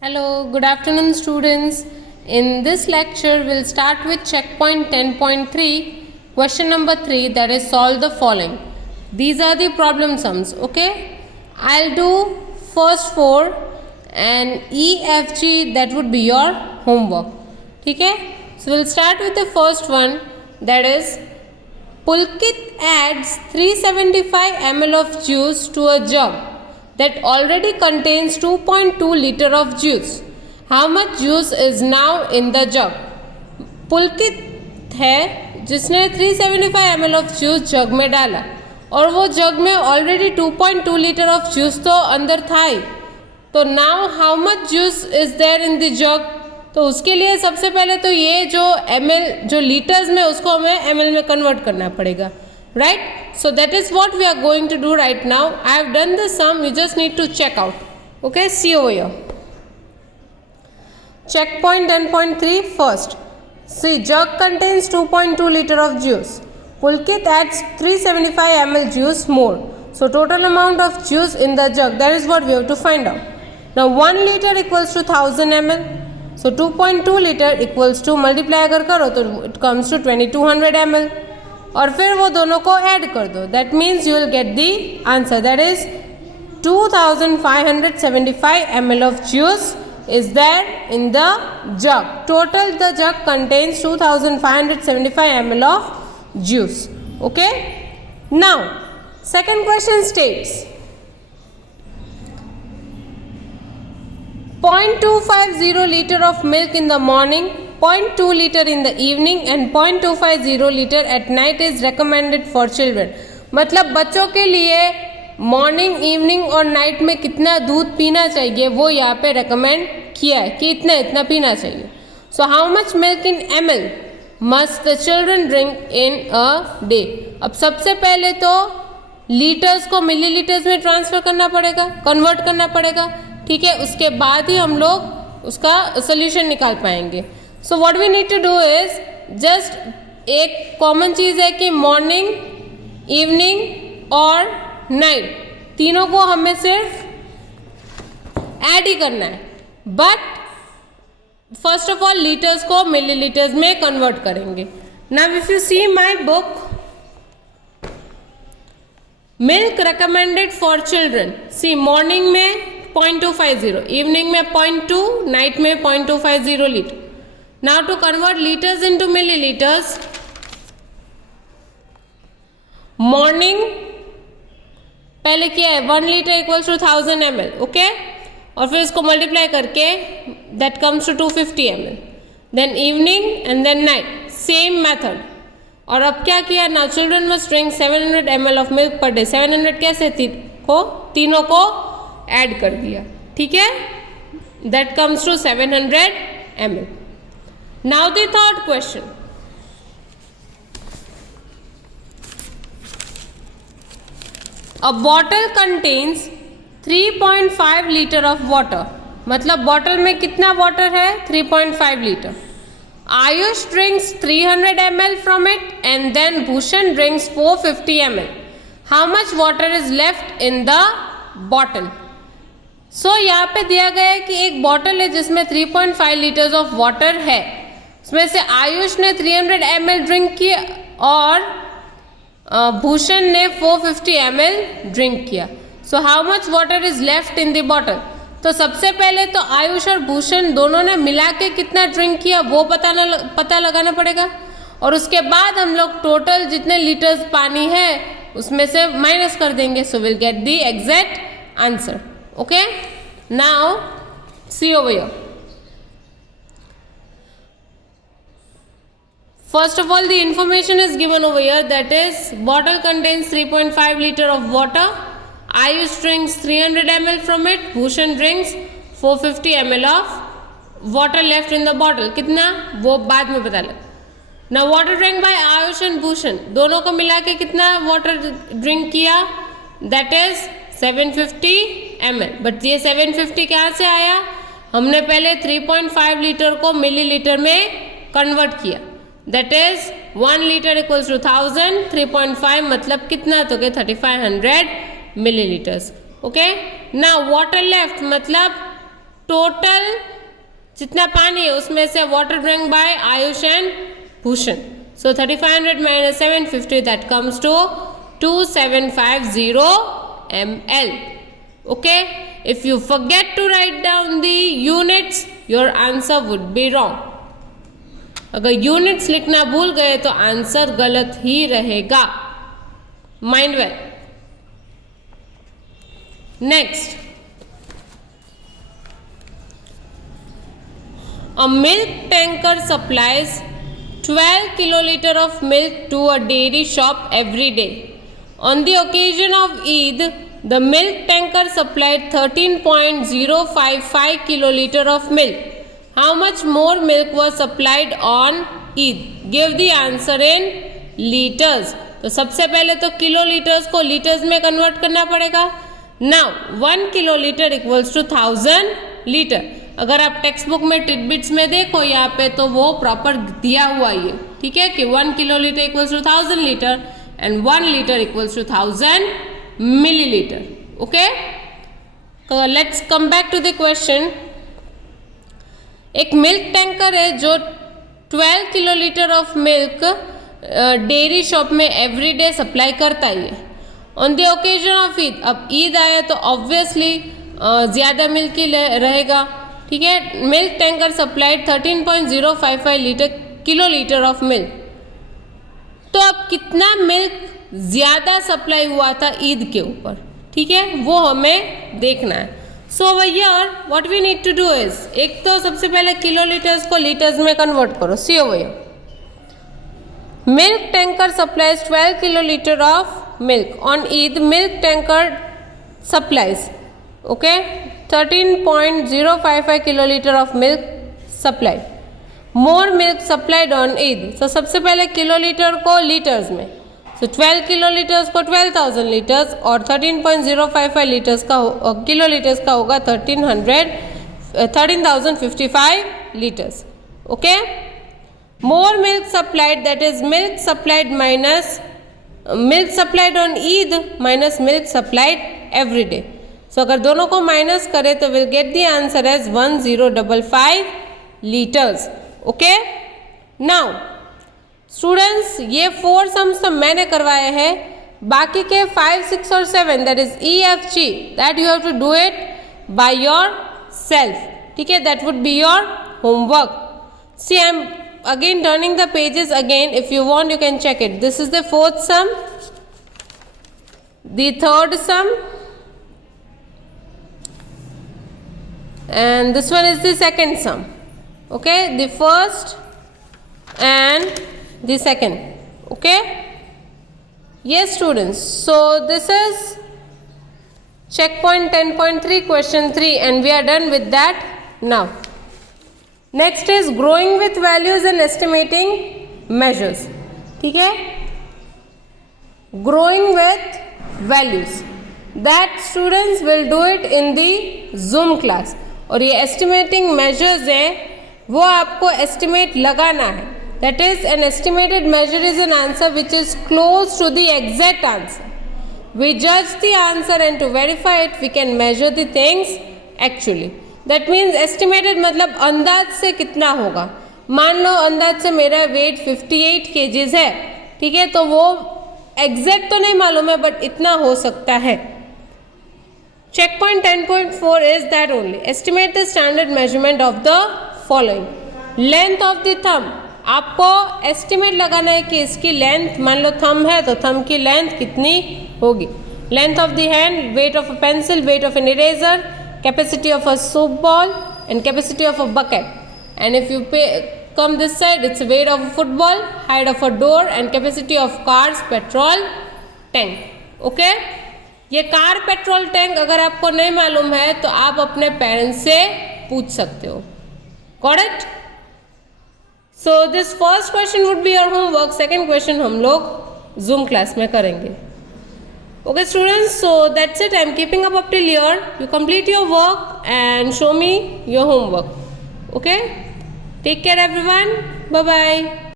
Hello, good afternoon students. In this lecture, we'll start with checkpoint 10.3, question number 3, that is solve the following. These are the problem sums, okay? I'll do first 4 and E, F, G, that would be your homework. Okay? So we'll start with the first one, that is Pulkit adds 375 ml of juice to a jug that already contains 2.2 liter of juice. How much juice is now in the jug? पुलकित है जिसने 375 ml of juice जग में डाला और वो जग में already 2.2 litre of juice तो अंदर था ही. तो now how much juice is there in the jug? तो उसके लिए सबसे पहले तो ये जो ml जो लीटर्स में उसको हमें ml में कन्वर्ट करना पड़ेगा. Right? So that is what we are going to do right now. I have done the sum. You just need to check out. Okay? See over here. Checkpoint 10.3 first. See, jug contains 2.2 liter of juice. Pulkit adds 375 ml juice more. So total amount of juice in the jug. That is what we have to find out. Now 1 liter equals to 1000 ml. So 2.2 liter equals to multiply अगर करो तो it comes to 2200 ml. और फिर वो दोनों को add कर दो. That means you will get the answer, that is 2575 ml of juice is there in the jug. Total the jug contains 2575 ml of juice. Okay, now second question states 0.250 liter of milk in the morning, 0.2 liter in the evening and 0.250 liter at night is recommended for children. मतलब बच्चों के लिए morning, evening और night में कितना दूध पीना चाहिए वो यहाँ पे रेकमेंड किया है कि इतना इतना पीना चाहिए. So how much milk in ml must the children drink in a day? अब सबसे पहले तो लीटर्स को मिलीलीटर्स में ट्रांसफर करना पड़ेगा, कन्वर्ट करना पड़ेगा. ठीक है, उसके बाद ही हम लोग उसका सोल्यूशन निकाल पाएंगे. So what we need to do is just एक कॉमन चीज़ है कि मॉर्निंग, इवनिंग और नाइट तीनों को हमें सिर्फ ऐड ही करना है. But first of all litres को मिलीलीटर्स में कन्वर्ट करेंगे. Now if you see my book, milk recommended for children, see morning में 0.250, इवनिंग में 0.2, नाइट में 0.250 litre. Now to convert litres into millilitres, morning पहले किया है 1 litre equals to 1000 ml. Okay, और फिर इसको मल्टीप्लाई करके that comes to 250 ml. Then evening and then night, same method. और अब क्या किया? Now children must drink 700 ml of milk per day. 700 कैसे तीनों को ऐड कर दिया. ठीक है, that comes to 700 ml. Now the third question, a bottle contains 3.5 litre of water. मतलब बॉटल में कितना वाटर है? 3.5 litre. Ayush drinks 300 ml from it and then Bhushan drinks 450 ml. How much water is left in the bottle? So यहाँ पे दिया गया है कि एक बॉटल है जिसमें 3.5 लीटर्स ऑफ वाटर है. उसमें से आयुष ने 300 ml ड्रिंक किया और भूषण ने 450 ml ड्रिंक किया. So how much water is left in the bottle? तो सबसे पहले तो आयुष और भूषण दोनों ने मिला के कितना ड्रिंक किया वो पता लगाना पड़ेगा. और उसके बाद हम लोग टोटल जितने लीटर्स पानी है उसमें से माइनस कर देंगे. So will get the exact answer. Okay, now see over here. First of all, the information is given over here, that is bottle contains 3.5 liter of water. Ayush drinks 300 ml from it. Bhushan drinks 450 ml of water left in the bottle. कितना वो बाद में पता लगा. Now water drank by Ayush and Bhushan, दोनों को मिला के कितना water drink किया? That is 750 ml. बट ये 750 कहाँ से आया? हमने पहले 3.5 लीटर को मिलीलीटर में कन्वर्ट किया. That is 1 litre equals to 1000, 3.5 मतलब कितना तो के 3500 millilitres. Okay, now water left मतलब टोटल जितना पानी है उसमें से water drink by Ayush and Bhushan. So 3500 minus 750, that comes to 2750 ml. Okay, if you forget to write down the units, your answer would be wrong. अगर यूनिट्स लिखना भूल गए तो आंसर गलत ही रहेगा. Mind well. Next, a milk tanker supplies 12 kiloliter of milk to a dairy shop every day. On the occasion of Eid, the milk tanker supplied 13.055 kiloliter of milk. How much more milk was supplied on Eid? Give the answer in liters. तो सबसे पहले तो kilolitres को litres में convert करना पड़ेगा. Now 1 kilolitre equals to 1000 litre. अगर आप टेक्स्ट बुक में टिडबिट्स में देखो यहाँ पे तो वो प्रॉपर दिया हुआ ही है. ठीक है कि 1 kilolitre equals to 1000 litre and 1 litre equals to 1000 millilitre. Okay, let's come back to the question. एक मिल्क टैंकर है जो 12 kilolitre of milk dairy shop में एवरी डे सप्लाई करता ही है. On the occasion of Eid, अब ईद आया तो ऑब्वियसली ज़्यादा मिल्क ही रहेगा. ठीक है, milk tanker supplied 13.055 litre kilolitre of milk. तो अब कितना मिल्क ज़्यादा सप्लाई हुआ था ईद के ऊपर, ठीक है, वो हमें देखना है. So over here what we need to do is, एक तो सबसे पहले किलोलीटर्स को लीटर्स में कन्वर्ट करो. See over here, milk tanker supplies 12 kilolitre of milk. On Eid milk tanker supplies, okay, 13.055 kiloliter of milk supplied. More milk supplied on Eid. So सबसे पहले kilolitre को लीटर्स में. So 12 किलोलीटर्स को 12,000 litres और 13.055 litres का kilolitres का होगा 13,055 litres. Okay, more milk supplied, that is milk supplied minus milk supplied on Eid minus milk supplied every day. So अगर दोनों को माइनस करें तो will get the answer as 1055 litres. Okay, now students ये 4 sums तो मैंने करवाए हैं. बाकी के 5, 6 और 7 that is E F G, that you have to do it by yourself. ठीक है, that would be your homework. See I am again turning the pages again. If you want you can check it. This is the 4th sum, the 3rd sum, and this one is the 2nd sum. Okay, the 1st and the 2nd. Okay, yes students, so this is checkpoint 10.3 question 3 and we are done with that. Now next is growing with values and estimating measures. ठीक है, growing with values, that students will do it in the Zoom class. और ये estimating measures है वो आपको estimate लगाना है. That is an estimated measure is an answer which is close to the exact answer. We जज the answer and to verify it we can measure the things actually. That means estimated मतलब अंदाज से कितना होगा. मान लो अंदाज से मेरा वेट 58 kgs है. ठीक है, तो वो एग्जैक्ट तो नहीं मालूम है बट इतना हो सकता है. Checkpoint 10.4 is that only. Estimate the standard measurement of the following. Length of the thumb. आपको एस्टिमेट लगाना है कि इसकी लेंथ, मान लो थंब है तो थंब की लेंथ कितनी होगी. Length of the hand, weight of a pencil, weight of an eraser, capacity of a soup ball and capacity of a bucket. And if you come this side, it's weight of a football, height of a door and capacity of cars petrol tank. Okay, ये car petrol tank अगर आपको नहीं मालूम है तो आप अपने parents से पूछ सकते हो. Got it? So this first question would be your homework. Second question हम लोग जूम क्लास में करेंगे. Okay students, so that's it. I am keeping up till here. You complete your work and show me your homework. Okay, take care everyone. Bye bye.